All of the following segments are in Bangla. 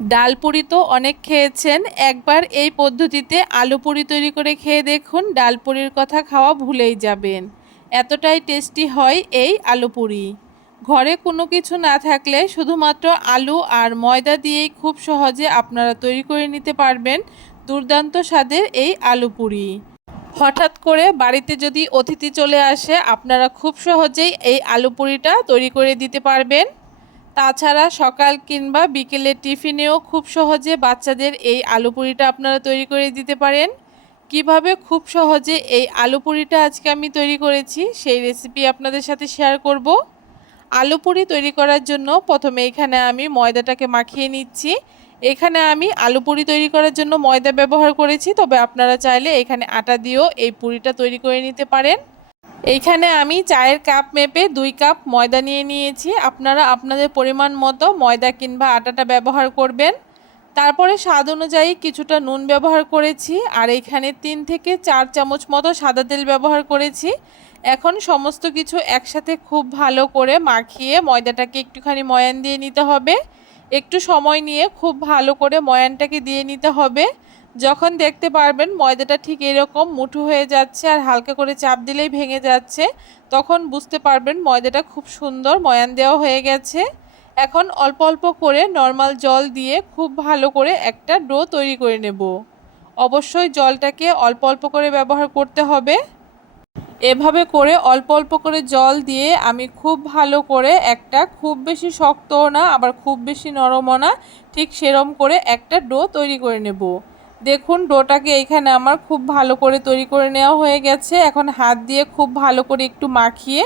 ডাল পুরি তো অনেক খেয়েছেন। একবার এই পদ্ধতিতে আলু পুরি তৈরি করে খেয়ে দেখুন, ডাল পুরির কথা খাওয়া ভুলেই যাবেন। এতটাই টেস্টি হয় এই আলু পুরি। ঘরে কোনো কিছু না থাকলে শুধুমাত্র আলু আর ময়দা দিয়েই খুব সহজে আপনারা তৈরি করে নিতে পারবেন দুর্দান্ত স্বাদের এই আলু পুরি। হঠাৎ করে বাড়িতে যদি অতিথি চলে আসে, আপনারা খুব সহজেই এই আলু পুরিটা তৈরি করে দিতে পারবেন। তাছাড়া সকাল কিংবা বিকেলের টিফিনেও খুব সহজে বাচ্চাদের এই আলু পুরিটা আপনারা তৈরি করে দিতে পারেন। কীভাবে খুব সহজে এই আলু পুরিটা আজকে আমি তৈরি করেছি, সেই রেসিপি আপনাদের সাথে শেয়ার করব। আলু পুরি তৈরি করার জন্য প্রথমে এখানে আমি ময়দাটাকে মাখিয়ে নিচ্ছি। এখানে আমি আলু পুরি তৈরি করার জন্য ময়দা ব্যবহার করেছি, তবে আপনারা চাইলে এখানে আটা দিয়েও এই পুরিটা তৈরি করে নিতে পারেন। এইখানে আমি চায়ের কাপ মেপে দুই কাপ ময়দা নিয়ে নিয়েছি। আপনারা আপনাদের পরিমাণ মতো ময়দা কিংবা আটাটা ব্যবহার করবেন। তারপরে স্বাদ অনুযায়ী কিছুটা নুন ব্যবহার করেছি আর এখানে তিন থেকে চার চামচ মতো সাদা তেল ব্যবহার করেছি। এখন সমস্ত কিছু একসাথে খুব ভালো করে মাখিয়ে ময়দাটাকে একটুখানি ময়ান দিয়ে নিতে হবে। একটু সময় নিয়ে খুব ভালো করে ময়ানটাকে দিয়ে নিতে হবে। যখন দেখতে পারবেন ময়দাটা ঠিক এরকম মুঠো হয়ে যাচ্ছে আর হালকা করে চাপ দিলেই ভেঙে যাচ্ছে, তখন বুঝতে পারবেন ময়দাটা খুব সুন্দর ময়ান দেওয়া হয়ে গেছে। এখন অল্প অল্প করে নর্মাল জল দিয়ে খুব ভালো করে একটা ডো তৈরি করে নেব। অবশ্যই জলটাকে অল্প অল্প করে ব্যবহার করতে হবে। এভাবে করে অল্প অল্প করে জল দিয়ে আমি খুব ভালো করে একটা খুব বেশি শক্তও না, আবার খুব বেশি নরমও না, ঠিক সেরম করে একটা ডো তৈরি করে নেব। দেখুন, ডোটাকে এখানে আমার খুব ভালো করে তৈরি করে নেওয়া হয়ে গেছে। এখন হাত দিয়ে খুব ভালো করে একটু মাখিয়ে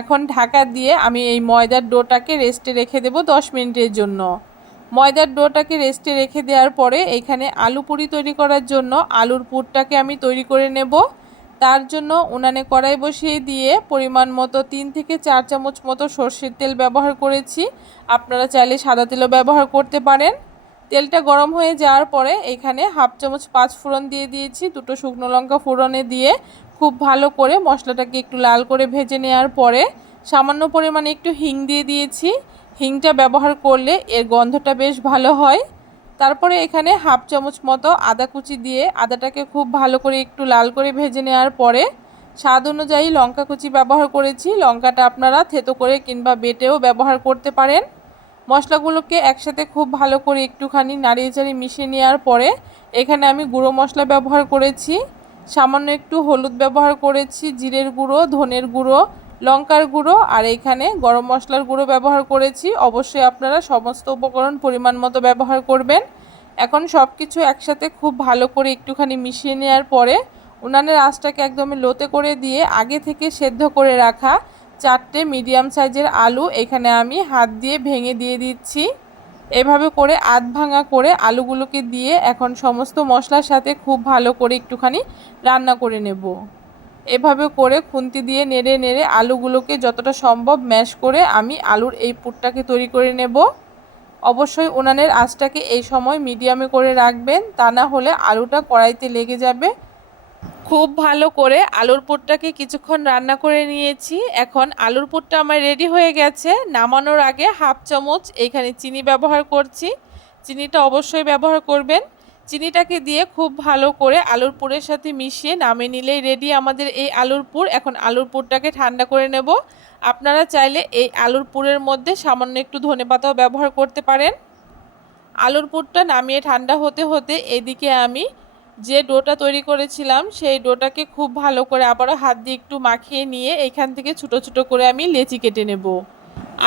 এখন ঢাকা দিয়ে আমি এই ময়দার ডোটাকে রেস্টে রেখে দেব দশ মিনিটের জন্য। ময়দার ডোটাকে রেস্টে রেখে দেওয়ার পরে এখানে আলু পুরি তৈরি করার জন্য আলুর পুরটাকে আমি তৈরি করে নেব। তার জন্য উনানে কড়াই বসিয়ে দিয়ে পরিমাণ মতো তিন থেকে চার চামচ মতো সর্ষের তেল ব্যবহার করেছি। আপনারা চাইলে সাদা তেলও ব্যবহার করতে পারেন। তেলটা গরম হয়ে যাওয়ার পরে এখানে হাফ চামচ পাঁচ ফোড়ন দিয়ে দিয়েছি, দুটো শুকনো লঙ্কা ফোড়নে দিয়ে খুব ভালো করে মশলাটাকে একটু লাল করে ভেজে নেওয়ার পরে সামান্য পরিমাণে একটু হিং দিয়ে দিয়েছি। হিংটা ব্যবহার করলে এর গন্ধটা বেশ ভালো হয়। তারপরে এখানে হাফ চামচ মতো আদা কুচি দিয়ে আদাটাকে খুব ভালো করে একটু লাল করে ভেজে নেওয়ার পরে স্বাদ অনুযায়ী লঙ্কা কুচি ব্যবহার করেছি। লঙ্কাটা আপনারা থেতো করে কিংবা বেটেও ব্যবহার করতে পারেন। মশলাগুলোকে একসাথে খুব ভালো করে একটুখানি নাড়িয়ে চাড়িয়ে মিশিয়ে নেওয়ার পরে এখানে আমি গুঁড়ো মশলা ব্যবহার করেছি। সামান্য একটু হলুদ ব্যবহার করেছি, জিরের গুঁড়ো, ধনের গুঁড়ো, লঙ্কার গুঁড়ো আর এখানে গরম মশলার গুঁড়ো ব্যবহার করেছি। অবশ্যই আপনারা সমস্ত উপকরণ পরিমাণ মতো ব্যবহার করবেন। এখন সব কিছু একসাথে খুব ভালো করে একটুখানি মিশিয়ে নেওয়ার পরে উনানের আঁচটাকে একদমই লোতে করে দিয়ে আগে থেকে সেদ্ধ করে রাখা চারটে মিডিয়াম সাইজের আলু এখানে আমি হাত দিয়ে ভেঙে দিয়ে দিচ্ছি। এভাবে করে আধ ভাঙা করে আলুগুলোকে দিয়ে এখন সমস্ত মশলার সাথে খুব ভালো করে একটুখানি রান্না করে নেব। এভাবে করে খুন্তি দিয়ে নেড়ে নেড়ে আলুগুলোকে যতটা সম্ভব ম্যাশ করে আমি আলুর এই পুরটাকে তৈরি করে নেব। অবশ্যই উনানের আঁচটাকে এই সময় মিডিয়ামে করে রাখবেন, তা না হলে আলুটা কড়াইতে লেগে যাবে। খুব ভালো করে আলুর পুরটাকে কিছুক্ষণ রান্না করে নিয়েছি। এখন আলুর পুরটা আমার রেডি হয়ে গেছে। নামানোর আগে হাফ চামচ এখানে চিনি ব্যবহার করছি। চিনিটা অবশ্যই ব্যবহার করবেন। চিনিটাকে দিয়ে খুব ভালো করে আলুর পুরের সাথে মিশিয়ে নামিয়ে নিলেই রেডি আমাদের এই আলুর পুর। এখন আলুর পুরটাকে ঠান্ডা করে নেব। আপনারা চাইলে এই আলুর পুরের মধ্যে সামান্য একটু ধনে পাতাও ব্যবহার করতে পারেন। আলুর পুরটা নামিয়ে ঠান্ডা হতে হতে এদিকে আমি যে ডোটা তৈরি করেছিলাম, সেই ডোটাকে খুব ভালো করে আবারও হাত দিয়ে একটু মাখিয়ে নিয়ে এখান থেকে ছোট ছোট করে আমি লেচি কেটে নেব।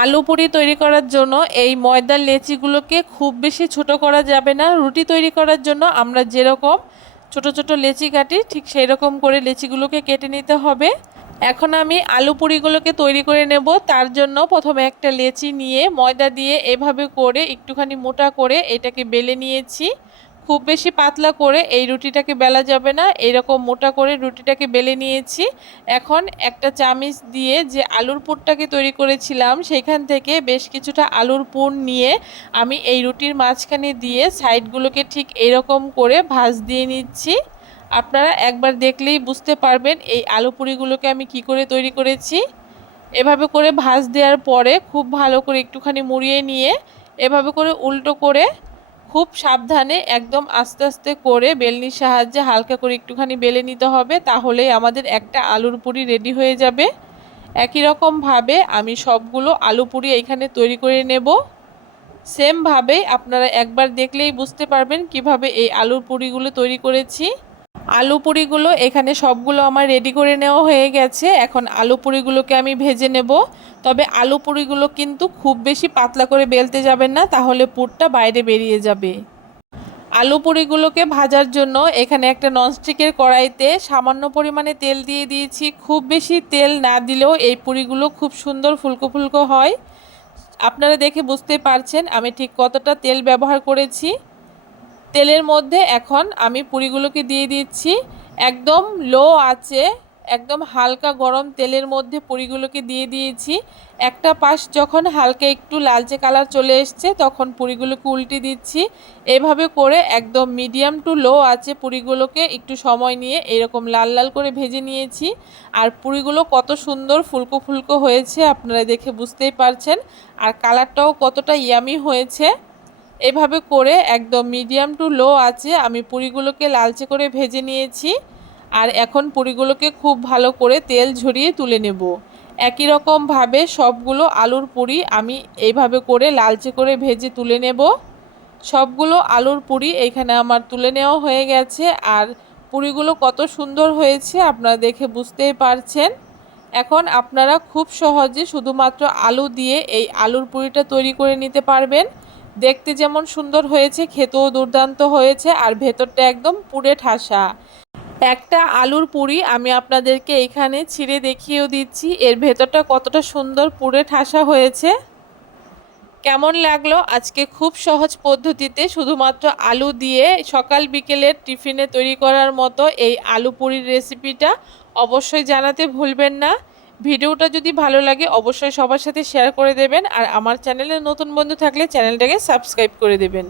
আলু পুরি তৈরি করার জন্য এই ময়দার লেচিগুলোকে খুব বেশি ছোট করা যাবে না। রুটি তৈরি করার জন্য আমরা যেরকম ছোট ছোট লেচি কাটি, ঠিক সেই রকম করে লেচিগুলোকে কেটে নিতে হবে। এখন আমি আলু পুরিগুলোকে তৈরি করে নেব। তার জন্য প্রথমে একটা লেচি নিয়ে ময়দা দিয়ে এভাবে করে একটুখানি মোটা করে এটাকে বেলে নিয়েছি। খুব বেশি পাতলা করে এই রুটিটাকে বেলা যাবে না। এরকম মোটা করে রুটিটাকে বেলে নিয়েছি। এখন একটা চামিচ দিয়ে যে আলুর পুরটাকে তৈরি করেছিলাম, সেখান থেকে বেশ কিছুটা আলুর পুর নিয়ে আমি এই রুটির মাঝখানে দিয়ে সাইডগুলোকে ঠিক এরকম করে ভাজ দিয়ে নিচ্ছি। আপনারা একবার দেখলেই বুঝতে পারবেন এই আলু পুরিগুলোকে আমি কি করে তৈরি করেছি। এভাবে করে ভাজ দেওয়ার পরে খুব ভালো করে একটুখানি মুড়িয়ে নিয়ে, এভাবে করে উল্টো করে খুব সাবধানে একদম আস্তে আস্তে করে বেলনির সাহায্যে হালকা করে একটুখানি বেলে নিতে হবে, তাহলেই আমাদের একটা আলুর পুরি রেডি হয়ে যাবে। একই রকমভাবে আমি সবগুলো আলু পুরি এখানে তৈরি করে নেব। সেমভাবেই আপনারা একবার দেখলেই বুঝতে পারবেন কীভাবে এই আলুর পুরিগুলো তৈরি করেছি। আলু পুরিগুলো এখানে সবগুলো আমার রেডি করে নেওয়া হয়ে গেছে। এখন আলু পুরিগুলোকে আমি ভেজে নেব। তবে আলু পুরিগুলো কিন্তু খুব বেশি পাতলা করে বেলতে যাবেন না, তাহলে পুরটা বাইরে বেরিয়ে যাবে। আলু পুরিগুলোকে ভাজার জন্য এখানে একটা ননস্টিকের কড়াইতে সামান্য পরিমাণে তেল দিয়ে দিয়েছি। খুব বেশি তেল না দিলেও এই পুরিগুলো খুব সুন্দর ফুলকো ফুলকো হয়। আপনারা দেখে বুঝতে পারছেন আমি ঠিক কতটা তেল ব্যবহার করেছি। তেলের মধ্যে এখন আমি পুরিগুলোকে দিয়ে দিচ্ছি। একদম লো আছে একদম হালকা গরম তেলের মধ্যে পুরিগুলোকে দিয়ে দিয়েছি। একটা পাশ যখন হালকা একটু লালচে কালার চলে এসছে, তখন পুরিগুলোকে উল্টে দিচ্ছি। এভাবে করে একদম মিডিয়াম টু লো আছে পুরিগুলোকে একটু সময় নিয়ে এরকম লাল লাল করে ভেজে নিয়েছি। আর পুরিগুলো কত সুন্দর ফুলকো ফুলকো হয়েছে, আপনারা দেখে বুঝতেই পারছেন। আর কালারটাও কতটা ইয়ামি হয়েছে। এভাবে করে একদম মিডিয়াম টু লো আছে। আমি পুরিগুলোকে লালচে করে ভেজে নিয়েছি। আর এখন পুরিগুলোকে খুব ভালো করে তেল ঝরিয়ে তুলে নেব। একই রকমভাবে সবগুলো আলুর পুরি আমি এইভাবে করে লালচে করে ভেজে তুলে নেব। সবগুলো আলুর পুরি এখানে আমার তুলে নেওয়া হয়ে গেছে। আর পুরিগুলো কত সুন্দর হয়েছে আপনারা দেখে বুঝতেই পারছেন। এখন আপনারা খুব সহজে শুধুমাত্র আলু দিয়ে এই আলুর পুরিটা তৈরি করে নিতে পারবেন। দেখতে যেমন সুন্দর হয়েছে, খেতেও দুর্দান্ত হয়েছে, আর ভেতরটা একদম পুড়ে ঠাসা। একটা আলুর পুরি আমি আপনাদেরকে এখানে ছিঁড়ে দেখিয়েও দিচ্ছি। এর ভেতরটা কতটা সুন্দর পুড়ে ঠাসা হয়েছে। কেমন লাগল? আজকে খুব সহজ পদ্ধতিতে শুধুমাত্র আলু দিয়ে সকাল বিকেলের টিফিনে তৈরি করার মতো এই আলু পুরির রেসিপিটা অবশ্যই জানাতে ভুলবেন না। ভিডিওটা যদি ভালো লাগে, অবশ্যই সবার সাথে শেয়ার করে দেবেন আর আমার চ্যানেলে নতুন বন্ধু থাকলে চ্যানেলটাকে সাবস্ক্রাইব করে দেবেন।